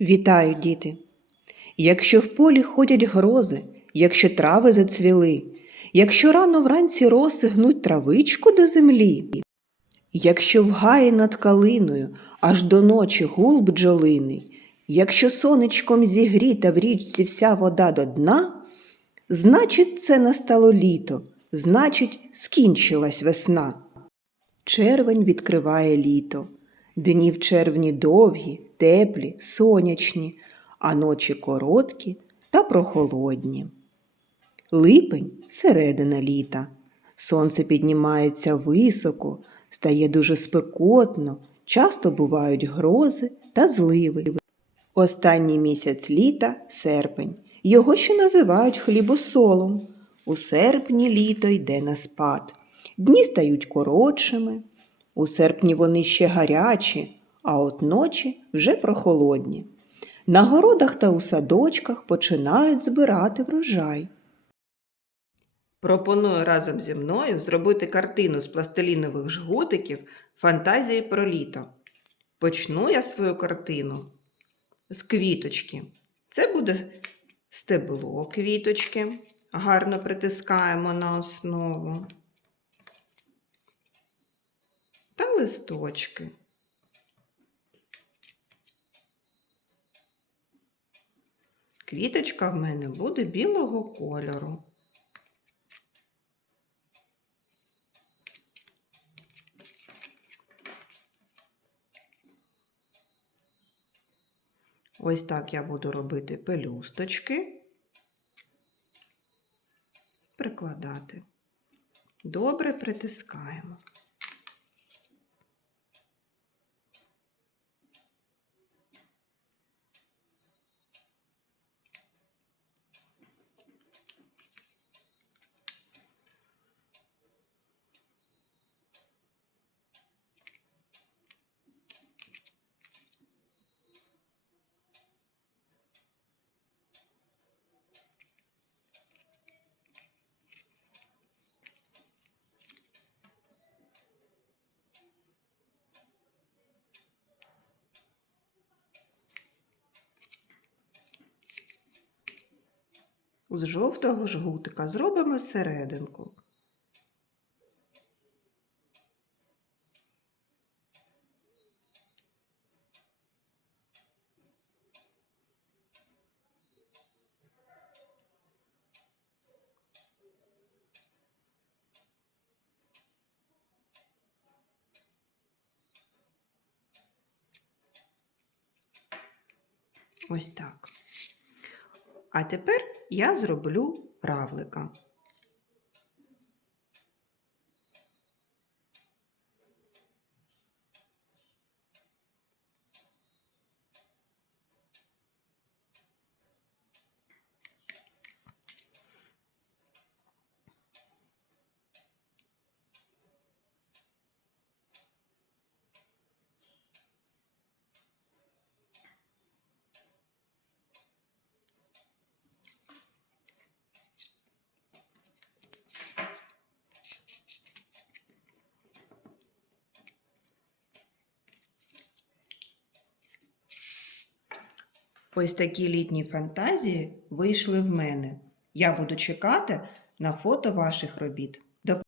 Вітаю, діти! Якщо в полі ходять грози, якщо трави зацвіли, якщо рано вранці роси гнуть травичку до землі, якщо в гаї над калиною аж до ночі гул бджолиний, якщо сонечком зігріта в річці вся вода до дна, значить, це настало літо, значить, скінчилась весна. Червень відкриває літо. Дні в червні довгі, теплі, сонячні, а ночі короткі та прохолодні. Липень середина літа. Сонце піднімається високо, стає дуже спекотно, часто бувають грози та зливи. Останній місяць літа серпень. Його ще називають хлібосолом. У серпні літо йде на спад. Дні стають коротшими. У серпні вони ще гарячі, а от ночі вже прохолодні. На городах та у садочках починають збирати врожай. Пропоную разом зі мною зробити картину з пластилінових жгутиків фантазії про літо. Почну я свою картину з квіточки. Це буде стебло квіточки. Гарно притискаємо на основу. Та листочки. Квіточка в мене буде білого кольору. Ось так я буду робити пелюсточки, прикладати. Добре притискаємо. З жовтого жгутика зробимо серединку. Ось так. А тепер я зроблю равлика. Ось такі літні фантазії вийшли в мене. Я буду чекати на фото ваших робіт.